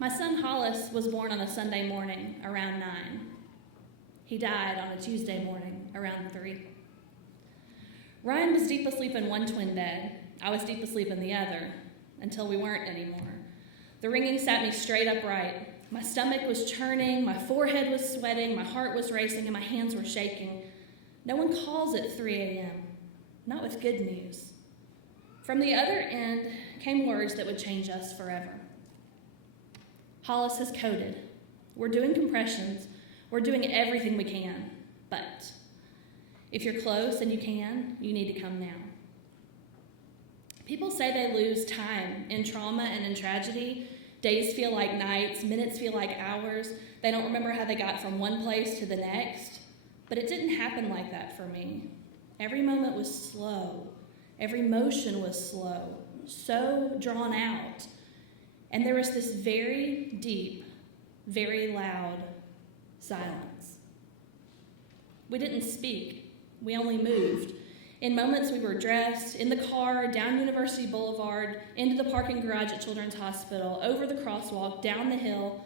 My son Hollis was born on a Sunday morning around 9. He died on a Tuesday morning around 3. Ryan was deep asleep in one twin bed. I was deep asleep in the other, until we weren't anymore. The ringing sat me straight upright. My stomach was churning, my forehead was sweating, my heart was racing, and my hands were shaking. No one calls at 3 a.m., not with good news. From the other end came words that would change us forever. Hollis has coded. We're doing compressions. We're doing everything we can. But if you're close and you can, you need to come now. People say they lose time in trauma and in tragedy. Days feel like nights, minutes feel like hours. They don't remember how they got from one place to the next. But it didn't happen like that for me. Every moment was slow. Every motion was slow, so drawn out. And there was this very deep, very loud silence. We didn't speak. We only moved. In moments we were dressed, in the car, down University Boulevard, into the parking garage at Children's Hospital, over the crosswalk, down the hill,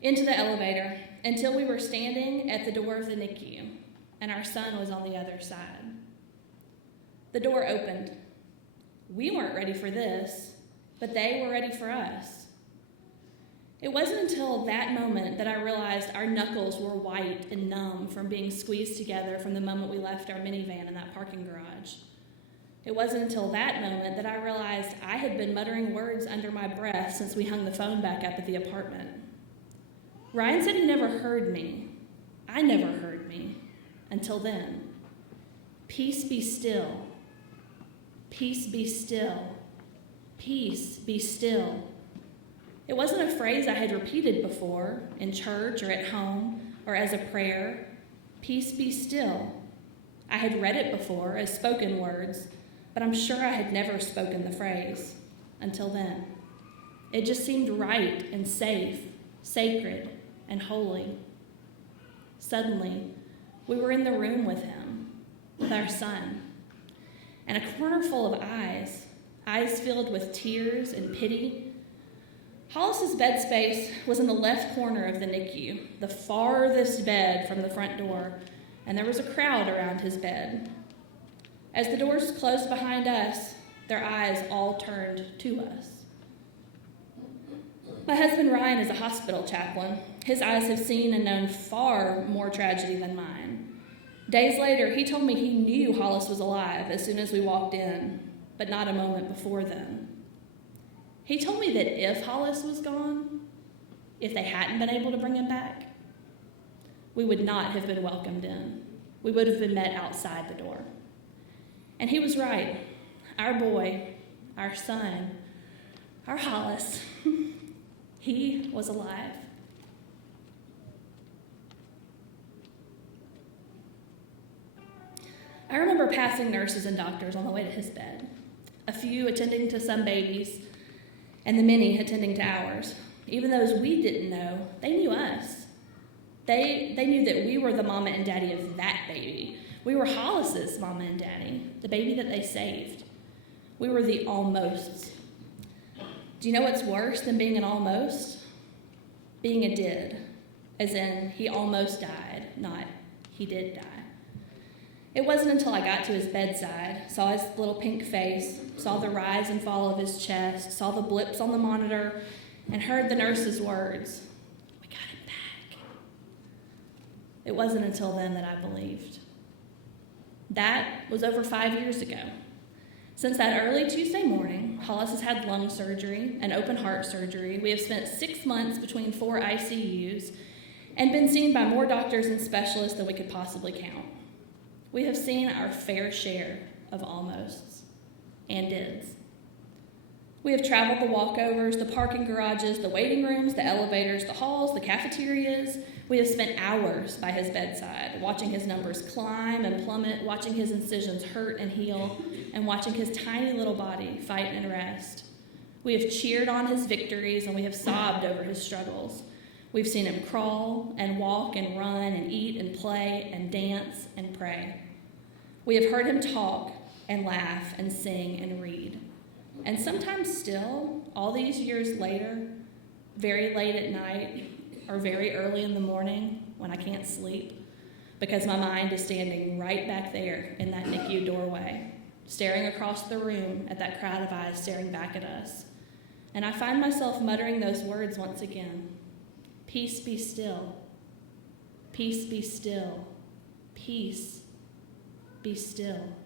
into the elevator, until we were standing at the door of the NICU, and our son was on the other side. The door opened. We weren't ready for this, but they were ready for us. It wasn't until that moment that I realized our knuckles were white and numb from being squeezed together from the moment we left our minivan in that parking garage. It wasn't until that moment that I realized I had been muttering words under my breath since we hung the phone back up at the apartment. Ryan said he never heard me. I never heard me until then. Peace be still. Peace be still. Peace be still. It wasn't a phrase I had repeated before in church or at home or as a prayer. Peace be still. I had read it before as spoken words, but I'm sure I had never spoken the phrase until then. It just seemed right and safe, sacred and holy. Suddenly, we were in the room with him, with our son, and a corner full of eyes filled with tears and pity. Hollis's bed space was in the left corner of the NICU, the farthest bed from the front door, and there was a crowd around his bed. As the doors closed behind us, their eyes all turned to us. My husband Ryan is a hospital chaplain. His eyes have seen and known far more tragedy than mine. Days later, he told me he knew Hollis was alive as soon as we walked in, but not a moment before then. He told me that if Hollis was gone, if they hadn't been able to bring him back, we would not have been welcomed in. We would have been met outside the door. And he was right. Our boy, our son, our Hollis, he was alive. I remember passing nurses and doctors on the way to his bed, a few attending to some babies, and the many attending to ours. Even those we didn't know, they knew us. They knew that we were the mama and daddy of that baby. We were Hollis's mama and daddy, the baby that they saved. We were the almosts. Do you know what's worse than being an almost? Being a did, as in he almost died, not he did die. It wasn't until I got to his bedside, saw his little pink face, saw the rise and fall of his chest, saw the blips on the monitor, and heard the nurse's words, "We got him back." It wasn't until then that I believed. That was over 5 years ago. Since that early Tuesday morning, Hollis has had lung surgery and open heart surgery. We have spent 6 months between 4 ICUs and been seen by more doctors and specialists than we could possibly count. We have seen our fair share of almosts and dids. We have traveled the walkovers, the parking garages, the waiting rooms, the elevators, the halls, the cafeterias. We have spent hours by his bedside, watching his numbers climb and plummet, watching his incisions hurt and heal, and watching his tiny little body fight and rest. We have cheered on his victories, and we have sobbed over his struggles. We've seen him crawl and walk and run and eat and play and dance and pray. We have heard him talk and laugh and sing and read. And sometimes still, all these years later, very late at night or very early in the morning when I can't sleep, because my mind is standing right back there in that NICU doorway, staring across the room at that crowd of eyes staring back at us. And I find myself muttering those words once again. Peace be still. Peace be still. Peace be still.